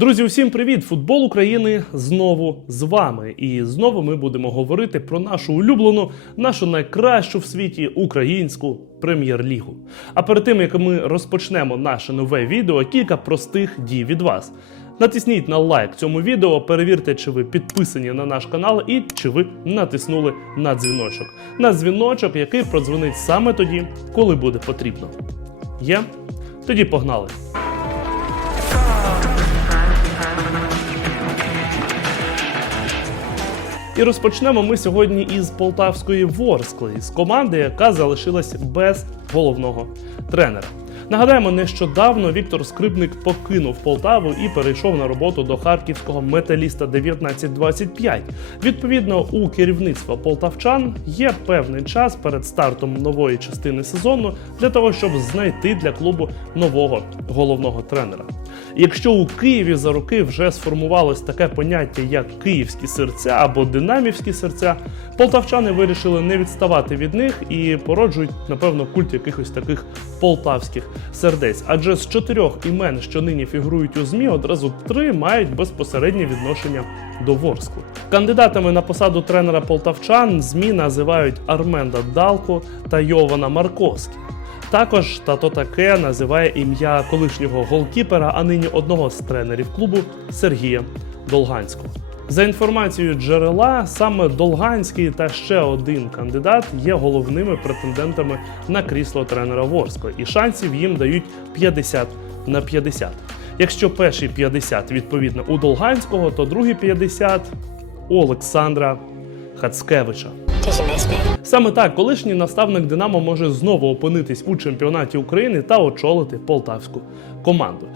Друзі, усім привіт! Футбол України знову з вами. І знову ми будемо говорити про нашу улюблену, нашу найкращу в світі українську прем'єр-лігу. А перед тим як ми розпочнемо наше нове відео, кілька простих дій від вас. Натисніть на лайк цьому відео, перевірте, чи ви підписані на наш канал і чи ви натиснули на дзвіночок. На дзвіночок, який продзвонить саме тоді, коли буде потрібно. Є? Тоді погнали. І розпочнемо ми сьогодні із полтавської Ворскли, з команди, яка залишилась без головного тренера. Нагадаємо, нещодавно Віктор Скрипник покинув Полтаву і перейшов на роботу до харківського металіста 1925. Відповідно, у керівництва полтавчан є певний час перед стартом нової частини сезону для того, щоб знайти для клубу нового головного тренера. Якщо у Києві за роки вже сформувалось таке поняття, як київські серця або динамівські серця, полтавчани вирішили не відставати від них і породжують, напевно, культ якихось таких полтавських сердець. Адже з чотирьох імен, що нині фігурують у ЗМІ, одразу три мають безпосереднє відношення до Ворскли. Кандидатами на посаду тренера полтавчан ЗМІ називають Арменда Далко та Йована Марковський. Також тато таке називає ім'я колишнього голкіпера, а нині одного з тренерів клубу Сергія Долганського. За інформацією джерела, саме Долганський та ще один кандидат є головними претендентами на крісло тренера Ворскли, і шансів їм дають 50 на 50. Якщо перші 50 відповідно у Долганського, то другі 50 у Олександра Хацкевича. Саме так, колишній наставник Динамо може знову опинитись у чемпіонаті України та очолити полтавську команду.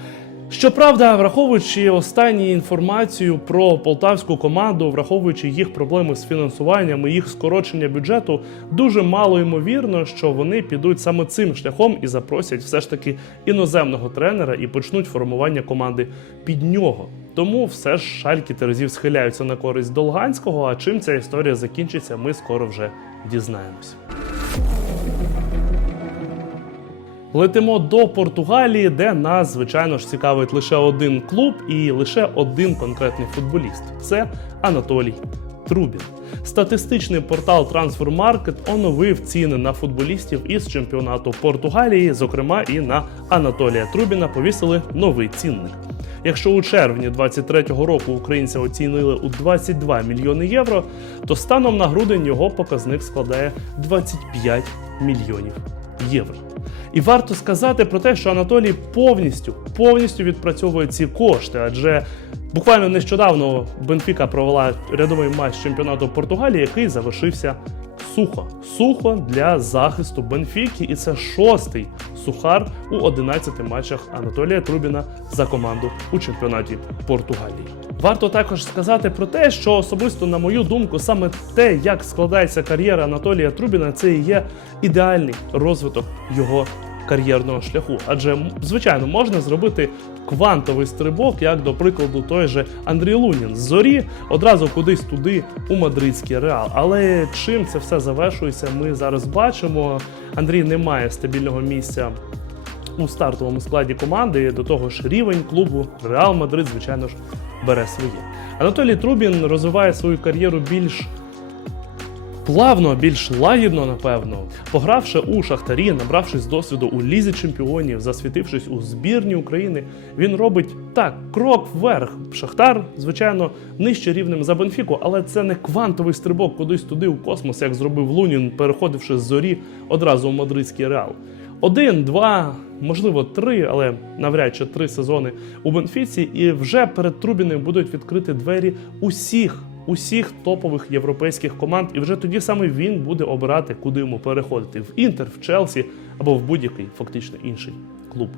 Щоправда, враховуючи останню інформацію про полтавську команду, враховуючи їх проблеми з фінансуванням і їх скорочення бюджету, дуже мало ймовірно, що вони підуть саме цим шляхом і запросять все ж таки іноземного тренера і почнуть формування команди під нього. Тому все ж шальки терезів схиляються на користь Долганського. А чим ця історія закінчиться, ми скоро вже дізнаємось. Летимо до Португалії, де нас, звичайно ж, цікавить лише один клуб і лише один конкретний футболіст це Анатолій Трубін. Статистичний портал Transfermarkt оновив ціни на футболістів із чемпіонату Португалії, зокрема і на Анатолія Трубіна повісили новий цінник. Якщо у червні 23-го року українця оцінили у 22 мільйони євро, то станом на грудень його показник складає 25 мільйонів євро. І варто сказати про те, що Анатолій повністю повністю відпрацьовує ці кошти, адже буквально нещодавно Бенфіка провела рядовий матч чемпіонату Португалії, який завершився сухо. Сухо для захисту Бенфіки, і це шостий сухар у 11 матчах Анатолія Трубіна за команду у чемпіонаті Португалії. Варто також сказати про те, що особисто, на мою думку, саме те, як складається кар'єра Анатолія Трубіна, це і є ідеальний розвиток його кар'єрного шляху. Адже, звичайно, можна зробити квантовий стрибок, як, до прикладу, той же Андрій Лунін з зорі одразу кудись туди у мадридський реал. Але чим це все завершується, ми зараз бачимо. Андрій не має стабільного місця у стартовому складі команди. До того ж, рівень клубу Реал Мадрид, звичайно ж, бере своє. Анатолій Трубін розвиває свою кар'єру більш плавно, більш лагідно, напевно, погравши у Шахтарі, набравшись досвіду у лізі чемпіонів, засвітившись у збірні України, він робить так, крок вверх. Шахтар, звичайно, нижче рівнем за Бенфіку, але це не квантовий стрибок кудись туди у космос, як зробив Лунін, переходивши з зорі одразу у мадридський реал. Один, два, можливо, три, але навряд чи три сезони у Бенфіці, і вже перед Трубіним будуть відкрити двері усіх, усіх топових європейських команд, і вже тоді саме він буде обирати, куди йому переходити. В Інтер, в Челсі або в будь-який фактично інший клуб.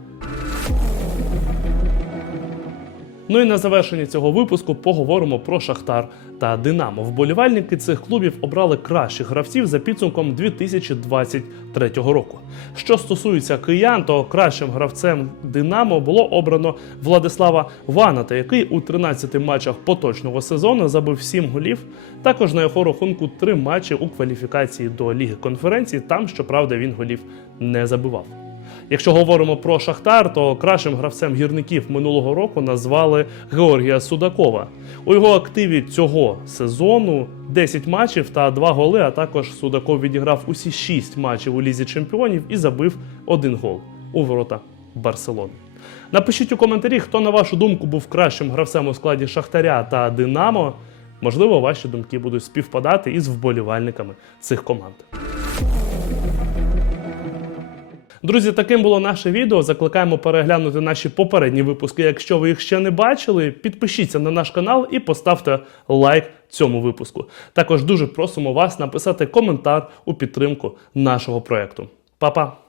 Ну і на завершення цього випуску поговоримо про Шахтар та Динамо. Вболівальники цих клубів обрали кращих гравців за підсумком 2023 року. Що стосується киян, то кращим гравцем Динамо було обрано Владислава Ваната, який у 13 матчах поточного сезону забив 7 голів. Також на його рахунку 3 матчі у кваліфікації до Ліги конференцій. Там, щоправда, він голів не забивав. Якщо говоримо про Шахтар, то кращим гравцем гірників минулого року назвали Георгія Судакова. У його активі цього сезону 10 матчів та 2 голи. А також Судаков відіграв усі 6 матчів у лізі чемпіонів і забив один гол у ворота Барселони. Напишіть у коментарі, хто на вашу думку був кращим гравцем у складі Шахтаря та Динамо. Можливо, ваші думки будуть співпадати із вболівальниками цих команд. Друзі, таким було наше відео. Закликаємо переглянути наші попередні випуски. Якщо ви їх ще не бачили, підпишіться на наш канал і поставте лайк цьому випуску. Також дуже просимо вас написати коментар у підтримку нашого проекту. Па-па!